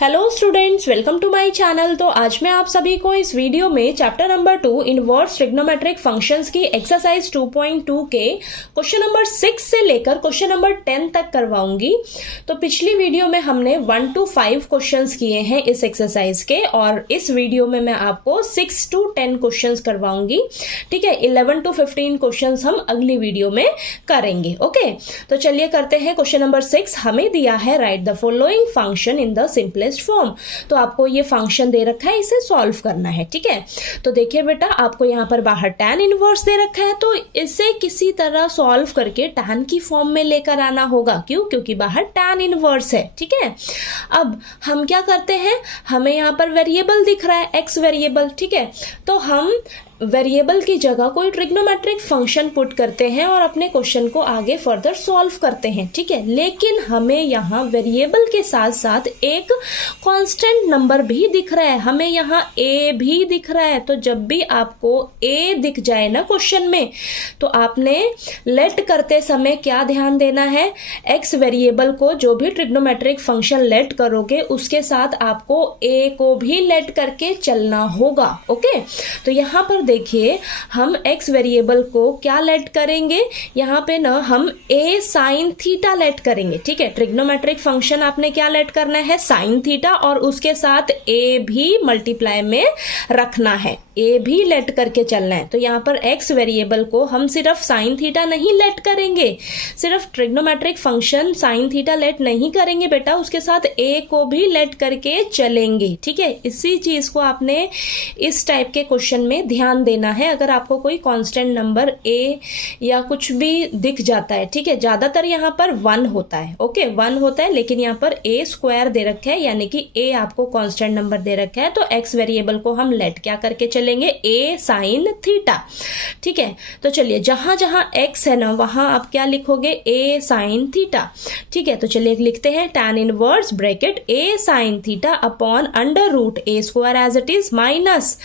Hello students, welcome to my channel. तो आज मैं आप सभी को इस वीडियो में chapter number 2 inverse trigonometric functions की एक्सरसाइज 2.2 के क्वेश्चन नंबर 6 से लेकर क्वेश्चन नंबर 10 तक करवाऊंगी। तो पिछली वीडियो में हमने 1 to 5 क्वेश्चंस किए हैं इस एक्सरसाइज के, और इस वीडियो में मैं आपको 6 to 10 क्वेश्चंस करवाऊंगी। ठीक है, 11 to 15 क्वेश्चंस हम अगली वीडियो में करेंगे। ओके, तो चलिए करते हैं। क्वेश्चन नंबर 6 हमें दिया है, right the following function in the simplest form. तो आपको ये फंक्शन दे रखा है, इसे सॉल्व करना है। ठीक है, तो देखिए बेटा, आपको यहाँ पर बाहर tan इनवर्स दे रखा है, तो इसे किसी तरह सॉल्व करके tan की फॉर्म में लेकर आना होगा। क्यों? क्योंकि बाहर tan इनवर्स है। ठीक है, अब हम क्या करते हैं, हमें यहाँ पर वेरिएबल दिख रहा है, x वेरिएबल। ठीक है, तो हम वेरिएबल की जगह कोई ट्रिग्नोमेट्रिक फंक्शन पुट करते हैं और अपने क्वेश्चन को आगे फर्दर सॉल्व करते हैं। ठीक है, लेकिन हमें यहाँ वेरिएबल के साथ साथ एक कांस्टेंट नंबर भी दिख रहा है, हमें यहाँ a भी दिख रहा है। तो जब भी आपको a दिख जाए ना क्वेश्चन में, तो आपने लेट करते समय क्या ध्यान देना है, x वेरिएबल को, जो भी ट्रिग्नोमेट्रिक फंक्शन लेट करोगे उसके साथ आपको a को भी लेट करके चलना होगा। ओके, तो यहाँ पर देखिए, हम x वेरिएबल को क्या लेट करेंगे, यहाँ पे ना हम a साइन थीटा लेट करेंगे। ठीक है, ट्रिग्नोमेट्रिक फंक्शन आपने क्या लेट करना है, साइन थीटा, और उसके साथ a भी मल्टीप्लाई में रखना है, a भी लेट करके चलना है। तो यहाँ पर x वेरिएबल को हम सिर्फ साइन थीटा नहीं लेट करेंगे, सिर्फ trigonometric function sine theta late नहीं करेंगे बेटा, उसके साथ a को भी लेट करके चलेंगे। ठीक है, इसी चीज को आपने इस टाइप के क्वेश्चन में ध्यान देना है। अगर आपको कोई कांस्टेंट नंबर a या कुछ भी दिख जाता है, ठीक है, ज्यादातर यहाँ पर 1 होता है। ओके, 1 होता है, लेकिन यहाँ पर a स्क्वायर दे रखा है, यानी कि a आपको कांस्टेंट नंबर दे रखा है, तो x वेरिएबल को हम लेट क्या करके चलेंगे, a साइन थीटा। ठीक है, तो चलिए, जहां जहां x है ना, वहां आप क्या लिखोगे, a साइन थीटा। ठीक है, तो चलिए लिखते हैं, tan inverse bracket a sine theta upon under root a square as it is minus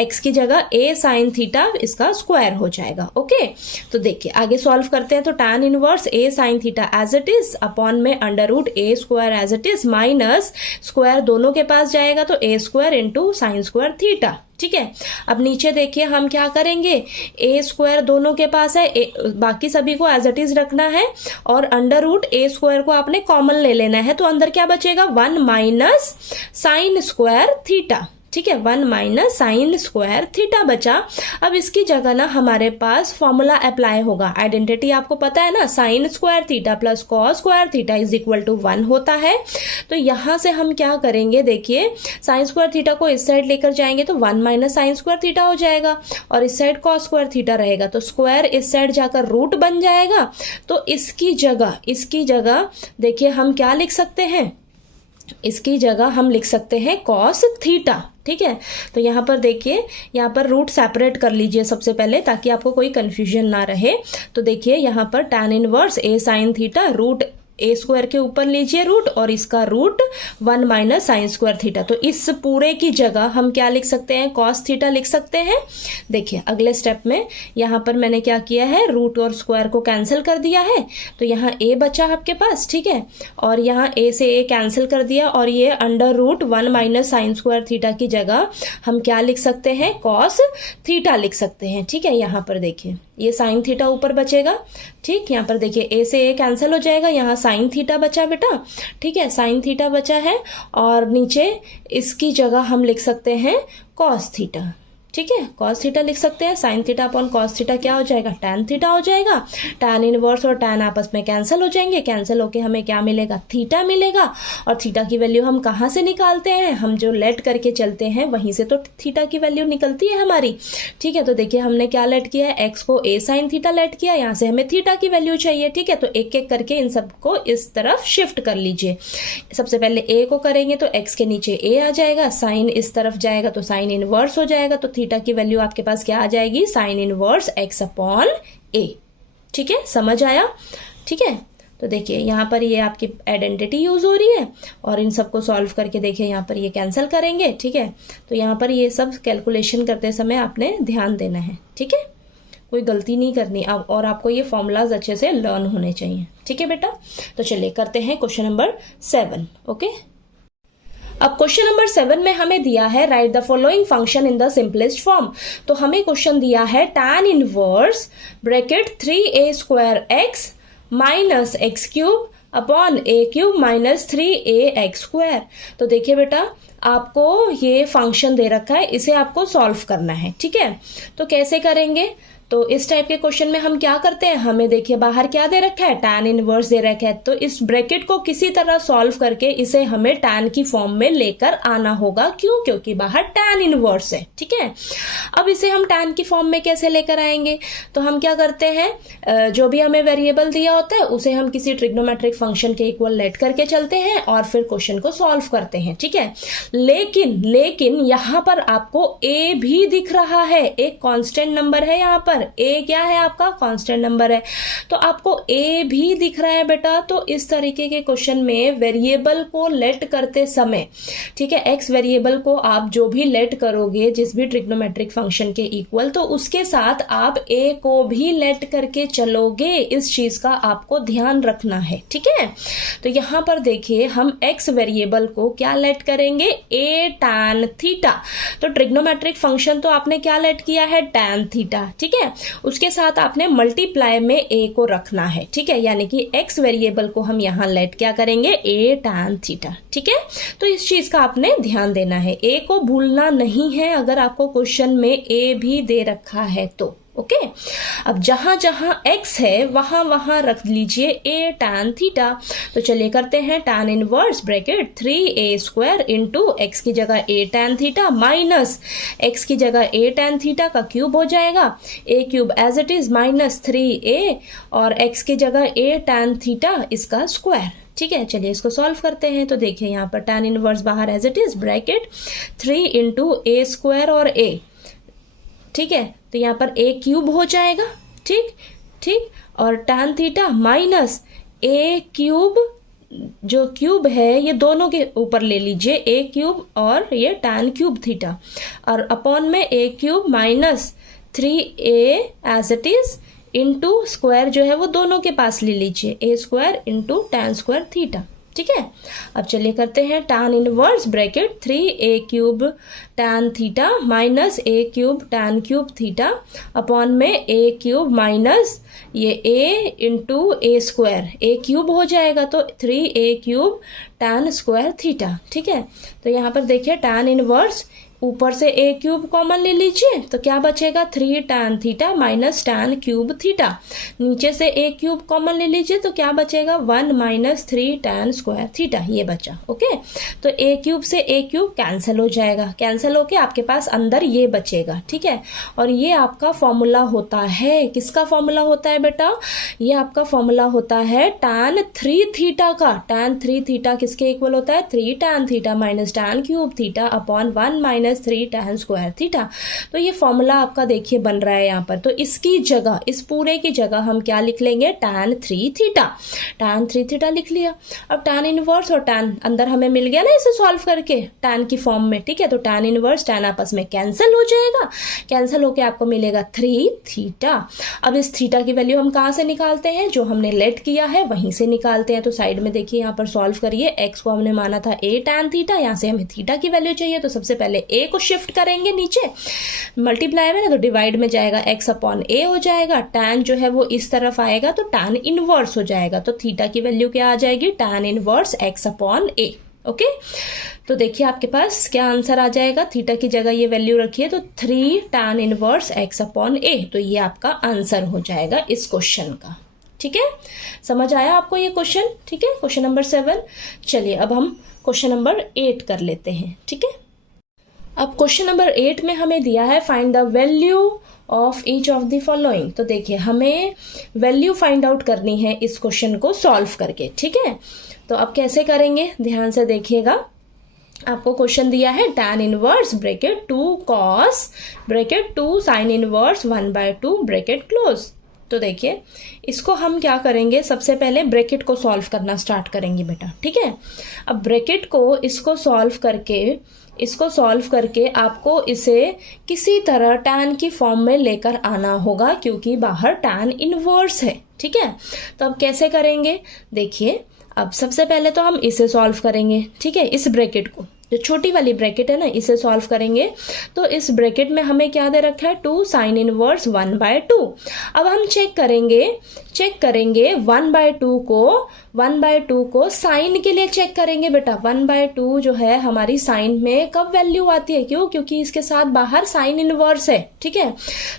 x की जगह a साइन थीटा, इसका स्क्वायर हो जाएगा। ओके, तो देखिए आगे सॉल्व करते हैं। तो tan inverse a sine theta as it is upon में under root a square as it is minus square दोनों के पास जाएगा, तो a square into sine square theta. ठीक है, अब नीचे देखिए हम क्या करेंगे, a स्क्वायर दोनों के पास है, बाकी सभी को एज इट इज रखना है, और अंडर रूट a स्क्वायर को आपने कॉमन ले लेना है। तो अंदर क्या बचेगा, 1 माइनस साइन स्क्वायर थीटा। ठीक है, 1 माइनस साइन स्क्वायर थीटा बचा। अब इसकी जगह ना हमारे पास फॉर्मूला अप्लाई होगा, आइडेंटिटी आपको पता है ना, sine square theta plus cos square theta is equal to 1 होता है। तो यहां से हम क्या करेंगे, देखिए साइन स्क्वायर थीटा को इस साइड लेकर जाएंगे तो 1 माइनस साइन स्क्वायर थीटा हो जाएगा, और इस साइड कॉस स्क्वायर थीटा रहेगा, तो स्क्वायर इस साइड जाकर रूट बन जाएगा। तो इसकी जगह देखिए हम क्या लिख सकते हैं, इसकी जगह हम लिख सकते हैं कॉस थीटा। ठीक है, तो यहाँ पर देखिए, यहाँ पर रूट सेपरेट कर लीजिए सबसे पहले, ताकि आपको कोई कंफ्यूजन ना रहे। तो देखिए यहाँ पर tan inverse a sine theta root a square के ऊपर लीजिए रूट, और इसका root 1 minus sine square theta. तो इस पूरे की जगह हम क्या लिख सकते हैं, कॉस थीटा लिख सकते हैं। देखिए अगले स्टेप में यहाँ पर मैंने क्या किया है, रूट और स्क्वायर को कैंसिल कर दिया है, तो यहाँ a बचा आपके पास। ठीक है, और यहाँ a से a कैंसिल कर दिया, और ये under root 1 minus sine square theta की जगह हम क्या लिख सकते हैं, कॉस थीटा लिख सकते हैं। ठीक है, यहाँ पर देखिए ये साइन थीटा ऊपर बचेगा। ठीक, यहाँ पर देखिए a से a कैंसिल हो जाएगा, यहाँ साइन थीटा बचा बेटा। ठीक है, साइन थीटा बचा है, और नीचे इसकी जगह हम लिख सकते हैं कॉस थीटा। ठीक है, कॉस थीटा लिख सकते हैं, sign theta upon cos theta क्या हो जाएगा, tan थीटा हो जाएगा। tan इनवर्स और tan आपस में कैंसिल हो जाएंगे, कैंसिल होके हमें क्या मिलेगा, थीटा मिलेगा। और थीटा की वैल्यू हम कहाँ से निकालते हैं, हम जो लेट करके चलते हैं वहीं से तो थीटा की वैल्यू निकलती है हमारी। ठीक है, तो देखिए हमने क्या लेट किया है, x को a साइन थीटा लेट किया, यहाँ से हमें थीटा की वैल्यू चाहिए। ठीक है, तो एक एक करके इन सबको इस तरफ शिफ्ट कर लीजिए। सबसे पहले a को करेंगे तो x के नीचे a आ जाएगा, साइन इस तरफ जाएगा तो साइन इनवर्स हो जाएगा, तो थीटा की वैल्यू आपके पास क्या आ जाएगी, sine inverse x upon a। ठीक है, समझ आया। ठीक है, तो देखिए यहाँ पर ये आपकी आइडेंटिटी यूज हो रही है, और इन सबको सॉल्व करके देखिए यहाँ पर ये कैंसिल करेंगे। ठीक है, तो यहाँ पर ये सब कैलकुलेशन करते समय आपने ध्यान देना है। ठीक है, कोई गलती नहीं करनी अब, और आपको ये फॉर्मूलाज अच्छे से लर्न होने चाहिए। ठीक है बेटा, तो चलिए करते हैं क्वेश्चन नंबर 7। ओके, अब क्वेश्चन नंबर 7 में हमें दिया है right the following function in the simplest form. तो हमें क्वेश्चन दिया है tan inverse bracket 3a² minus x cube upon a cube minus 3ax²। तो देखिए बेटा, आपको ये फंक्शन दे रखा है, इसे आपको सॉल्व करना है, ठीक है। तो कैसे करेंगे? तो इस टाइप के क्वेश्चन में हम क्या करते हैं, हमें देखिए बाहर क्या दे रखा है, tan इनवर्स दे रखा है। तो इस ब्रैकेट को किसी तरह सॉल्व करके इसे हमें tan की फॉर्म में लेकर आना होगा। क्यों? क्योंकि बाहर tan इनवर्स है, ठीक है। अब इसे हम tan की फॉर्म में कैसे लेकर आएंगे? तो हम क्या करते हैं, जो भी हमें वेरिएबल दिया होता है उसे हम किसी ट्रिग्नोमेट्रिक फंक्शन के इक्वल लेट करके चलते हैं और फिर क्वेश्चन को सॉल्व करते हैं, ठीक है। लेकिन यहाँ पर आपको a भी दिख रहा है, एक कांस्टेंट नंबर है यहाँ पर। a क्या है? आपका कांस्टेंट नंबर है। तो आपको a भी दिख रहा है बेटा। तो इस तरीके के क्वेश्चन में वेरिएबल को लेट करते समय, ठीक है, x वेरिएबल को आप जो भी लेट करोगे जिस भी ट्रिग्नोमेट्रिक फंक्शन के इक्वल, तो उसके साथ आप a को भी लेट करके चलोगे। इस चीज का आपको ध्यान रखना है, ठीक है। तो यहां पर देखिए, हम x वेरिएबल को क्या लेट करेंगे, a tan थीटा। तो ट्रिग्नोमेट्रिक फंक्शन तो आपने क्या लेट किया है, tan थीटा, ठीक है। उसके साथ आपने मल्टीप्लाई में a को रखना है, ठीक है। यानी कि x वेरिएबल को हम यहां लेट क्या करेंगे, a tan थीटा, ठीक है। तो इस चीज का आपने ध्यान देना है, a को भूलना नहीं है अगर आपको क्वेश्चन में a भी दे रखा है तो, ओके। अब जहां जहां x है वहां वहां रख लीजिए a tan थीटा। तो चलिए करते हैं tan inverse bracket 3a² into x की जगह a tan theta minus x की जगह a tan थीटा का क्यूब हो जाएगा, a cube as it is minus 3a और x की जगह a tan थीटा इसका स्क्वायर, ठीक है। चलिए इसको सॉल्व करते हैं। तो देखिए यहाँ पर tan इनवर्स बाहर as it is bracket 3 into a² और a, ठीक है। तो यहाँ पर a क्यूब हो जाएगा, ठीक। और tan theta minus a cube, जो क्यूब है ये दोनों के ऊपर ले लीजिए, a क्यूब और ये tan क्यूब थीटा, और अपॉन में a cube minus 3a as it is into square जो है वो दोनों के पास ले लीजिए, a² into tan square theta, ठीक है। अब चलिए करते हैं tan inverse bracket 3a³ tan theta minus a³ tan cube theta upon में a³ माइनस ये a into a² a cube हो जाएगा, तो 3a³ tan स्क्वायर थीटा, ठीक है। तो यहाँ पर देखिए tan इनवर्स, ऊपर से a क्यूब कॉमन ले लीजिए तो क्या बचेगा, 3 tan theta minus tan cube theta. नीचे से a क्यूब कॉमन ले लीजिए तो क्या बचेगा, 1 माइनस 3 tan स्क्वायर थीटा, ये बचा, ओके। तो a क्यूब से a क्यूब कैंसिल हो जाएगा, कैंसिल होके आपके पास अंदर ये बचेगा, ठीक है। और ये आपका फॉर्मूला होता है, किसका फॉर्मूला होता है बेटा, ये आपका फॉर्मूला होता है tan 3 थीटा का। tan 3 थीटा किसके इक्वल होता है, 3 tan theta minus tan cube theta upon 1 minus 3 tan square theta. तो ये फॉर्मूला आपका देखिए बन रहा है यहाँ पर। तो इसकी जगह, इस पूरे की जगह हम क्या लिख लेंगे, tan 3 थीटा, tan 3 थीटा लिख लिया। अब tan इनवर्स और tan अंदर हमें मिल गया ना इसे सॉल्व करके tan की फॉर्म में, ठीक है। तो tan इनवर्स tan आपस में कैंसिल हो जाएगा, कैंसिल होके आपको मिलेगा 3 थीटा। अब इस थीटा की वैल्यू हम कहाँ से निकालते हैं, जो हमने लेट किया है वहीं से निकालते हैं। तो साइड में देखिए यहाँ पर सॉल्व करिए, x को हमने माना था a tan थीटा, यहाँ से हमें थीटा की वैल्यू चाहिए। तो सबसे पहले a को शिफ्ट करेंगे नीचे, मल्टीप्लाई में ना तो डिवाइड में जाएगा, x अपॉन a हो जाएगा, tan जो है वो इस तरफ आएगा तो tan इनवर्स हो जाएगा। तो थीटा की वैल्यू क्या आ जाएगी, tan inverse x upon a, okay. तो देखिए आपके पास क्या आंसर आ जाएगा, थीटा की जगह ये वैल्यू रखिए तो 3 tan inverse x upon a। तो ये आपका आंसर हो जाएगा इस क्वेश्चन का, ठीक है। समझ आया आपको ये क्वेश्चन, ठीक है, क्वेश्चन नंबर 7। चलिए अब हम क्वेश्चन नंबर 8 कर लेते हैं, ठीक है। अब क्वेश्चन नंबर 8 में हमें दिया है find the value of each of the following. तो देखिए हमें वैल्यू फाइंड आउट करनी है इस क्वेश्चन को सॉल्व करके, ठीक है। तो अब कैसे करेंगे, ध्यान से देखिएगा। आपको क्वेश्चन दिया है tan inverse bracket 2 cos bracket 2 sin inverse 1/2 bracket close. तो देखिए इसको हम क्या करेंगे, सबसे पहले ब्रैकेट को सॉल्व करना स्टार्ट करेंगे बेटा, ठीक है। अब ब्रैकेट को इसको सॉल्व करके आपको इसे किसी तरह tan की फॉर्म में लेकर आना होगा, क्योंकि बाहर tan इनवर्स है, ठीक है। तो अब कैसे करेंगे, देखिए अब सबसे पहले तो हम इसे सॉल्व करेंगे, ठीक है, इस ब्रैकेट को। जो छोटी वाली ब्रैकेट है ना, इसे सॉल्व करेंगे तो इस ब्रैकेट में हमें क्या दे रखा है 2 sin इनवर्स 1/2। अब हम चेक करेंगे 1/2 को साइन के लिए चेक करेंगे बेटा। 1/2 जो है हमारी साइन में कब वैल्यू आती है, क्यों, क्योंकि इसके साथ बाहर साइन इनवर्स है, ठीक है।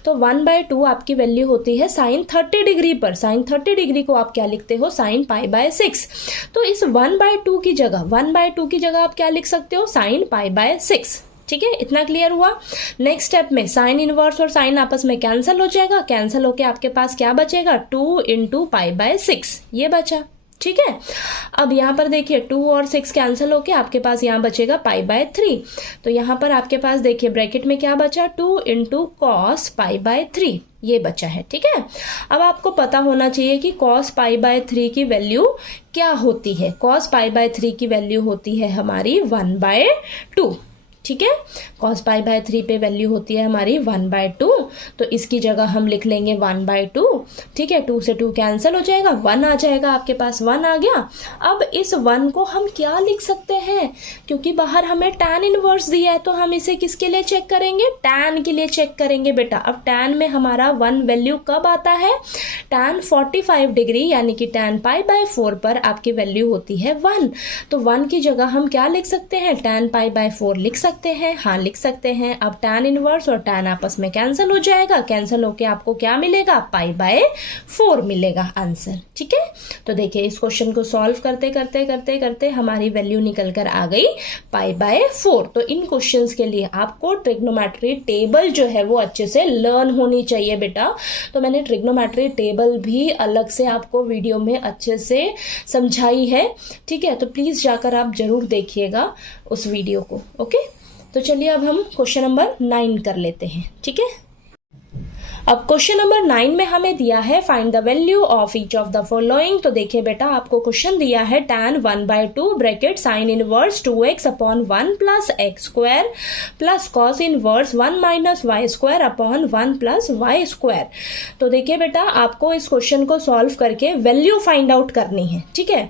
तो 1/2 आपकी वैल्यू होती है साइन 30 डिग्री पर। साइन 30 डिग्री को आप क्या लिखते हो, साइन π/6। तो इस 1/2 की जगह आप क्या लिख सकते हो, साइन π/6। ठीक है, इतना क्लियर हुआ। नेक्स्ट स्टेप में साइन इनवर्स और साइन आपस में कैंसिल हो जाएगा, कैंसिल होके आपके पास क्या बचेगा 2 × π/6 ये बचा। ठीक है, अब यहाँ पर देखिए 2 और 6 कैंसिल होके आपके पास यहाँ बचेगा π/3। तो यहाँ पर आपके पास देखिए ब्रैकेट में क्या बचा 2 × cos π/3 ये बचा है। ठीक है, अब आपको पता होना चाहिए कि cos π/3 की वैल्यू क्या होती है। cos π/3 की वैल्यू होती है हमारी 1/2। ठीक है, cos π/3 पे वैल्यू होती है हमारी 1/2। तो इसकी जगह हम लिख लेंगे 1/2। ठीक है, 2 से 2 कैंसिल हो जाएगा, 1 आ जाएगा, आपके पास 1 आ गया। अब इस 1 को हम क्या लिख सकते हैं, क्योंकि बाहर हमें tan इनवर्स दिया है तो हम इसे किसके लिए चेक करेंगे, tan के लिए चेक करेंगे बेटा। अब tan में हमारा 1 वैल्यू कब आता है, tan 45 डिग्री यानी कि tan π/4 पर आपकी वैल्यू होती है 1। तो 1 की जगह हम क्या लिख सकते हैं, tan π/4 लिख सकते हैं। हाँ, लिख सकते हैं। अब tan इनवर्स और tan आपस में कैंसिल हो जाएगा, कैंसिल होके आपको क्या मिलेगा, π/4 मिलेगा आंसर। ठीक है, तो देखिए इस क्वेश्चन को सॉल्व करते हमारी वैल्यू निकल कर आ गई π/4। तो इन क्वेश्चंस के लिए आपको ट्रिग्नोमेट्री टेबल जो है वो अच्छे से लर्न होनी चाहिए बेटा। तो मैंने ट्रिग्नोमेट्री टेबल भी अलग से आपको वीडियो में अच्छे से समझाई है। ठीक है, तो प्लीज जाकर आप जरूर देखिएगा उस वीडियो को। ओके, तो चलिए अब हम क्वेश्चन नंबर 9 कर लेते हैं। ठीक है, अब क्वेश्चन नंबर 9 में हमें दिया है find the value of each of the following. तो देखिए बेटा, आपको क्वेश्चन दिया है tan 1/2 bracket sine inverse 2x upon 1 plus x square plus cos inverse 1 minus y square upon 1 plus y square. तो देखिए बेटा, आपको इस क्वेश्चन को सॉल्व करके वैल्यू फाइंड आउट करनी है। ठीक है,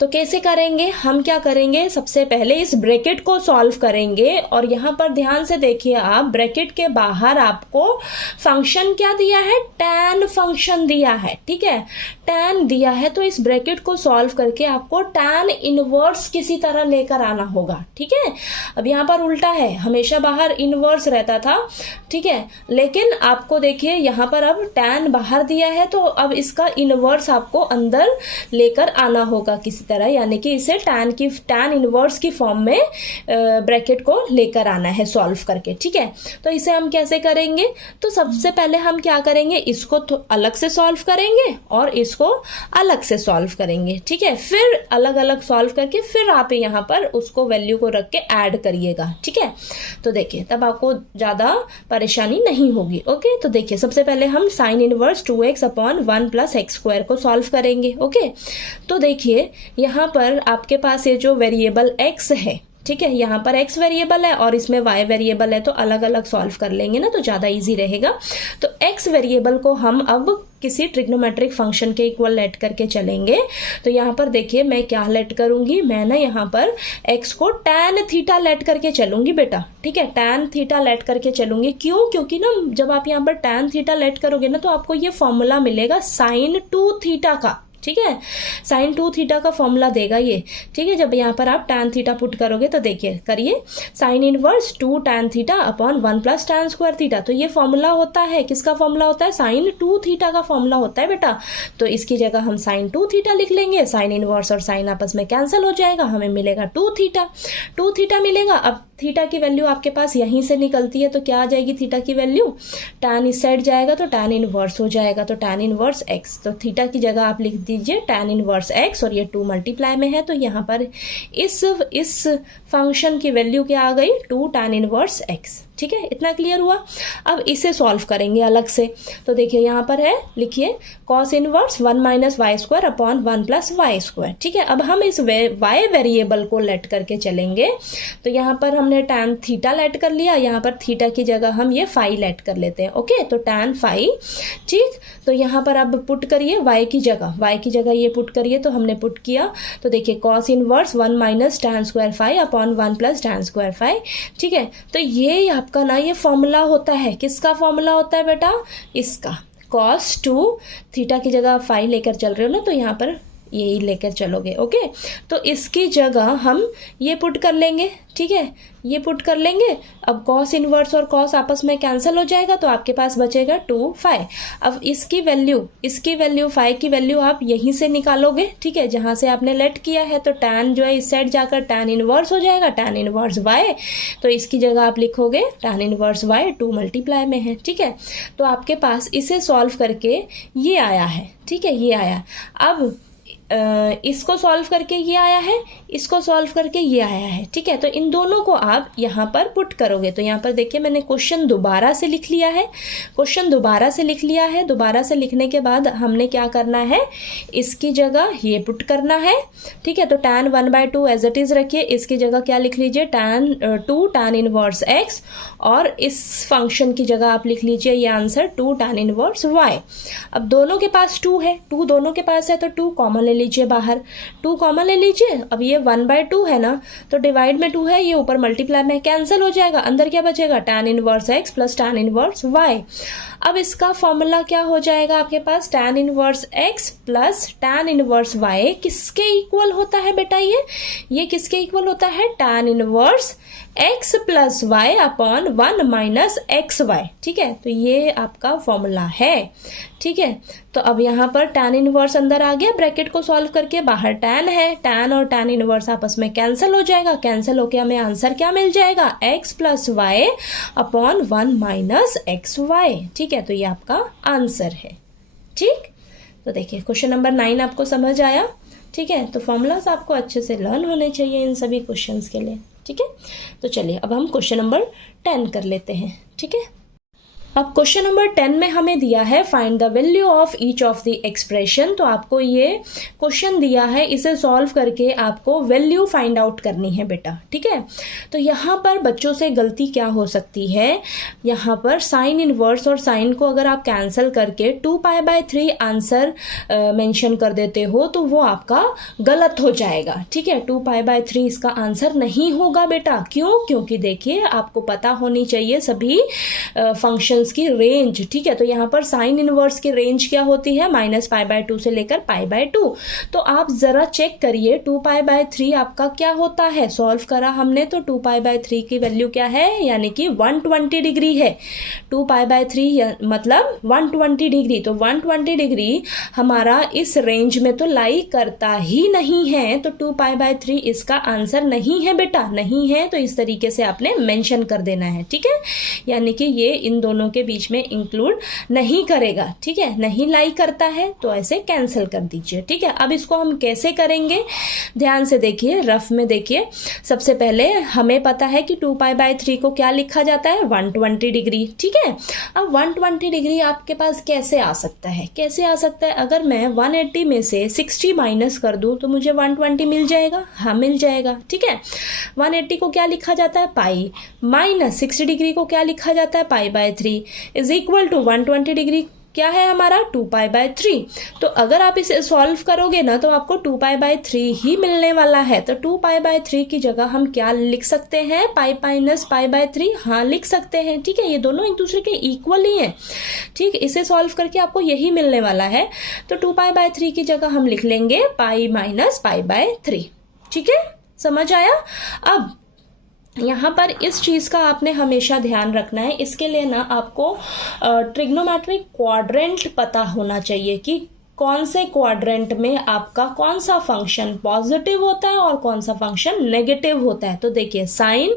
तो कैसे करेंगे, हम क्या करेंगे, सबसे पहले इस ब्रैकेट को सॉल्व करेंगे। और यहाँ पर ध्यान से देखिए आप, ब्रैकेट के बाहर आपको फंक्शन क्या दिया है, tan फंक्शन दिया है। ठीक है, tan दिया है, तो इस ब्रैकेट को सॉल्व करके आपको tan इनवर्स किसी तरह लेकर आना होगा। ठीक है, अब यहाँ पर उल्टा है, हमेशा बाहर इनवर्स रहता था। ठीक है, लेकिन आपको देखिए यहाँ पर अब tan बाहर दिया है, तो अब इसका इनवर्स आपको अंदर लेकर आना होगा किसी तरह, यानी कि इसे tan इनवर्स की फॉर्म में ब्रैकेट को लेकर आना है सॉल्व करके। ठीक है, तो इसे हम कैसे करेंगे, तो सबसे पहले हम क्या करेंगे, इसको तो अलग से सॉल्व करेंगे और इसको अलग से सॉल्व करेंगे। ठीक है, फिर अलग अलग सॉल्व करके फिर आप यहाँ पर उसको वैल्यू को रख के ऐड करिएगा। ठीक है, तो देखिए तब आपको ज्यादा परेशानी नहीं होगी। ओके, तो देखिए सबसे पहले हम sine inverse 2x upon 1 plus x square को सॉल्व करेंगे। ओके, तो देखिए यहाँ पर आपके पास ये जो वेरिएबल x है, ठीक है, यहाँ पर x वेरिएबल है और इसमें y वेरिएबल है, तो अलग अलग सॉल्व कर लेंगे ना, तो ज्यादा इजी रहेगा। तो x वेरिएबल को हम अब किसी ट्रिग्नोमेट्रिक फंक्शन के इक्वल लेट करके चलेंगे। तो यहाँ पर देखिए मैं क्या लेट करूंगी, मैं ना यहाँ पर x को tan थीटा लेट करके चलूंगी बेटा। ठीक है, tan थीटा लेट करके चलूंगी। क्यों, क्योंकि ना जब आप यहाँ पर tan थीटा लेट करोगे ना, तो आपको ये फॉर्मूला मिलेगा sin 2 थीटा का। ठीक है, साइन 2 थीटा का फॉर्मूला देगा ये। ठीक है, जब यहाँ पर आप tan थीटा पुट करोगे तो देखिए करिए, sine inverse 2 tan theta upon 1 plus tan square theta. तो ये फॉर्मूला होता है, किसका फॉर्मूला होता है, साइन 2 थीटा का फॉर्मूला होता है बेटा। तो इसकी जगह हम साइन 2 थीटा लिख लेंगे, साइन इनवर्स और साइन आपस में कैंसिल हो जाएगा, हमें मिलेगा 2 थीटा मिलेगा। अब थीटा की वैल्यू आपके पास यहीं से निकलती है, तो क्या आ जाएगी थीटा की वैल्यू, tan इस साइड जाएगा तो tan इनवर्स हो जाएगा, तो tan इनवर्स x। तो थीटा की जगह आप लिख दीजिए tan इनवर्स x, और ये 2 मल्टीप्लाई में है, तो यहाँ पर इस फंक्शन की वैल्यू क्या आ गई, 2 tan इनवर्स x। ठीक है, इतना क्लियर हुआ। अब इसे सॉल्व करेंगे अलग से। तो देखिए यहाँ पर है, लिखिए cos inverse 1 minus y square upon 1 plus y square. ठीक है, अब हम इस वाई वेरिएबल को लेट करके चलेंगे। तो यहाँ पर हमने tan थीटा लेट कर लिया, यहाँ पर थीटा की जगह हम ये फाई लेट कर लेते हैं। ओके, तो tan फाई। ठीक, तो यहाँ पर अब पुट करिए y की जगह ये पुट करिए। तो हमने पुट किया, तो देखिए cos inverse 1 minus tan square phi upon 1 plus tan square phi. ठीक है, तो ये आपका ना ये फॉर्मूला होता है, किसका फॉर्मूला होता है बेटा, इसका। cos 2 थीटा की जगह फाई लेकर चल रहे हो ना, तो यहाँ पर यही लेकर चलोगे। ओके, तो इसकी जगह हम ये पुट कर लेंगे। ठीक है, ये पुट कर लेंगे। अब cos इनवर्स और cos आपस में कैंसिल हो जाएगा, तो आपके पास बचेगा 2 फाई। अब इसकी वैल्यू फाई की वैल्यू आप यहीं से निकालोगे। ठीक है, जहां से आपने लेट किया है। तो tan जो है इस साइड जाकर tan इनवर्स हो जाएगा, tan इनवर्स y। तो इसकी जगह आप लिखोगे tan इनवर्स y 2 मल्टीप्लाई में है। ठीक है, तो आपके पास इसे सॉल्व करके ये आया है। ठीक है, ये आया। अब इसको सॉल्व करके ये आया है, इसको सॉल्व करके ये आया है। ठीक है, तो इन दोनों को आप यहाँ पर पुट करोगे। तो यहाँ पर देखिए मैंने क्वेश्चन दोबारा से लिख लिया है। दोबारा से लिखने के बाद हमने क्या करना है, इसकी जगह ये पुट करना है। ठीक है, तो tan 1/2 एज इट इज रखिए, इसकी जगह क्या लिख लीजिए, tan 2 tan इनवर्स x, और इस फंक्शन की जगह आप लिख लीजिए ये आंसर 2 tan इनवर्स y। अब दोनों के पास 2 है, 2 दोनों के पास है, तो 2 कॉमन ले लीजिए बाहर, 2 कॉमन ले लीजिए। अब ये 1/2 है ना, तो डिवाइड में 2 है, ये ऊपर मल्टीप्लाई में कैंसिल हो जाएगा। अंदर क्या बचेगा, tan inverse x plus tan inverse y। अब इसका फॉर्मूला क्या हो जाएगा आपके पास, tan inverse x plus tan inverse y किसके इक्वल होता है बेटा, ये किसके इक्वल होता है, tan inverse x plus y upon 1 minus x y. ठीक है, तो ये आपका फॉर्मूला है। ठीक है, तो अब यहाँ पर tan इनवर्स अंदर आ गया, ब्रैकेट को सॉल्व करके बाहर tan है, tan और tan इनवर्स आपस में कैंसिल हो जाएगा। कैंसिल होके हमें आंसर क्या मिल जाएगा, x plus y upon 1 minus x y. ठीक है, तो ये आपका आंसर है। ठीक, तो देखिए क्वेश्चन नंबर 9 आपको समझ आया। ठीक है, तो फॉर्मूलाज आपको अच्छे से लर्न होने चाहिए इन सभी क्वेश्चंस के लिए। ठीक है, तो चलिए अब हम क्वेश्चन नंबर 10 कर लेते हैं। ठीक है, अब क्वेश्चन नंबर 10 में हमें दिया है find the value of each of the expression. तो आपको ये क्वेश्चन दिया है, इसे सॉल्व करके आपको वैल्यू फाइंड आउट करनी है बेटा। ठीक है, तो यहाँ पर बच्चों से गलती क्या हो सकती है, यहाँ पर साइन इनवर्स और साइन को अगर आप कैंसिल करके 2π/3 आंसर मेंशन कर देते हो, तो वो आपका गलत हो जाएगा। ठीक है, 2π/3 इसका आंसर नहीं होगा बेटा। क्यों, क्योंकि देखिए आपको पता होनी चाहिए सभी फंक्शन की रेंज। ठीक है, तो यहाँ पर साइन इनवर्स की रेंज क्या होती है, -π/2 से लेकर π/2। तो आप जरा चेक करिए 2π/3 आपका क्या होता है। सॉल्व करा हमने, तो 2π/3 की वैल्यू क्या है, यानी कि 120 डिग्री है। 2π/3 मतलब 120 डिग्री। तो 120 डिग्री हमारा इस रेंज में तो लाई करता ही नहीं है, तो 2π/3 इसका आंसर नहीं है बेटा। नहीं है तो इस तरीके से आपने मेंशन कर देना है। ठीक है, यानी कि ये इन दोनों के बीच में इंक्लूड नहीं करेगा। ठीक है, नहीं लाई करता है तो ऐसे कैंसिल कर दीजिए। ठीक है, अब इसको हम कैसे करेंगे, ध्यान से देखिए, रफ में देखिए। सबसे पहले हमें पता है कि 2π/3 को क्या लिखा जाता है, 120 डिग्री। ठीक है, अब 120 डिग्री आपके पास कैसे आ सकता है, कैसे आ सकता है, अगर मैं 180 में से 60 माइनस कर दूं तो मुझे 120 मिल जाएगा। हाँ, मिल जाएगा। ठीक है, 180 को क्या लिखा जाता है, पाई, माइनस 60 डिग्री को क्या लिखा जाता है, π/3 इज इक्वल टू 120 डिग्री क्या है हमारा, 2π/3। तो अगर आप इसे सॉल्व करोगे ना, तो आपको 2π/3 ही मिलने वाला है। तो 2π/3 की जगह हम क्या लिख सकते हैं, पाई माइनस π/3। हाँ, लिख सकते हैं। ठीक है, ये दोनों एक दूसरे के इक्वल ही हैं। ठीक, इसे सॉल्व करके आपको यही मिलने वाला है। तो 2π/3 की जगह हम लिख लेंगे पाई माइनस π/3। ठीक है, समझ आया। अब यहाँ पर इस चीज का आपने हमेशा ध्यान रखना है। इसके लिए ना आपको ट्रिग्नोमेट्रिक क्वाड्रेंट पता होना चाहिए कि कौन से क्वाड्रेंट में आपका कौन सा फंक्शन पॉजिटिव होता है और कौन सा फंक्शन नेगेटिव होता है। तो देखिए साइन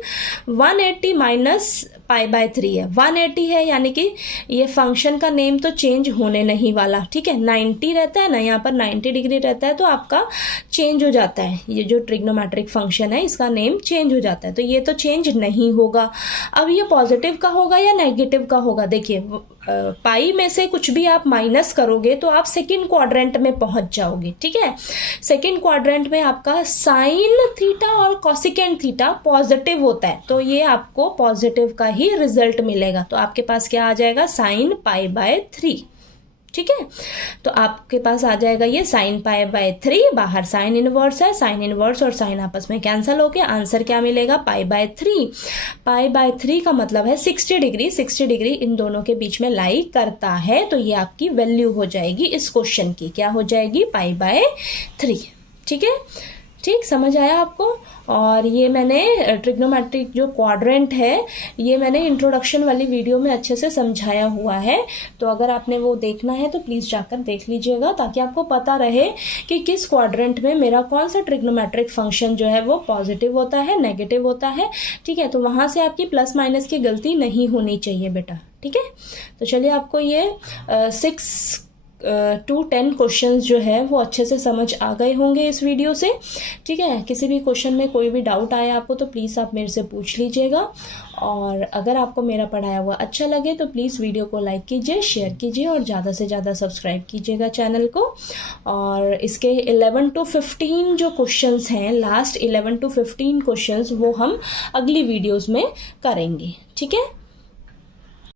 180 माइनस पाई बाय 3 है, 180 है, यानी कि ये फंक्शन का नेम तो चेंज होने नहीं वाला, ठीक है। 90 रहता है ना, यहाँ पर 90 डिग्री रहता है, तो आपका चेंज हो जाता है, ये जो ट्रिग्नोमेट्रिक फंक्शन है इसका नेम चेंज हो जाता है, तो ये तो चेंज नहीं होगा। अब ये पॉजिटिव का होगा या नेगेटिव का होगा, देखिए पाई में से कुछ भी आप माइनस करोगे तो आप सेकंड क्वाड्रेंट में पहुंच जाओगे, ठीक है। सेकंड क्वाड्रेंट में आपका साइन थीटा और कोसेकेंट थीटा पॉजिटिव होता है, तो ये आपको पॉजिटिव का ही रिजल्ट मिलेगा। तो आपके पास क्या आ जाएगा, साइन पाई बाय 3, ठीक है। तो आपके पास आ जाएगा ये साइन पाई बाय 3, बाहर साइन इनवर्स है, साइन इनवर्स और साइन आपस में कैंसिल होके आंसर क्या मिलेगा, पाई बाय 3। पाई बाय 3 का मतलब है 60 डिग्री, 60 डिग्री इन दोनों के बीच में लाई करता है, तो ये आपकी वैल्यू हो जाएगी इस क्वेश्चन की, क्या हो जाएगी, पाई बाय 3, ठीक है। ठीक, समझ आया आपको। और ये मैंने ट्रिग्नोमेट्रिक जो क्वाड्रेंट है ये मैंने इंट्रोडक्शन वाली वीडियो में अच्छे से समझाया हुआ है, तो अगर आपने वो देखना है तो प्लीज़ जाकर देख लीजिएगा, ताकि आपको पता रहे कि किस क्वाड्रेंट में मेरा कौन सा ट्रिग्नोमेट्रिक फंक्शन जो है वो पॉजिटिव होता है, नेगेटिव होता है, ठीक है। तो वहाँ से आपकी प्लस माइनस की गलती नहीं होनी चाहिए बेटा, ठीक है। तो चलिए आपको ये 6 to 10 क्वेश्चंस जो है वो अच्छे से समझ आ गए होंगे इस वीडियो से, ठीक है। किसी भी क्वेश्चन में कोई भी डाउट आया आपको तो प्लीज़ आप मेरे से पूछ लीजिएगा, और अगर आपको मेरा पढ़ाया हुआ अच्छा लगे तो प्लीज़ वीडियो को लाइक कीजिए, शेयर कीजिए और ज़्यादा से ज़्यादा सब्सक्राइब कीजिएगा चैनल को। और इसके 11 to 15 जो क्वेश्चंस हैं, लास्ट 11 to 15 क्वेश्चंस वो हम अगली वीडियोज़ में करेंगे, ठीक है।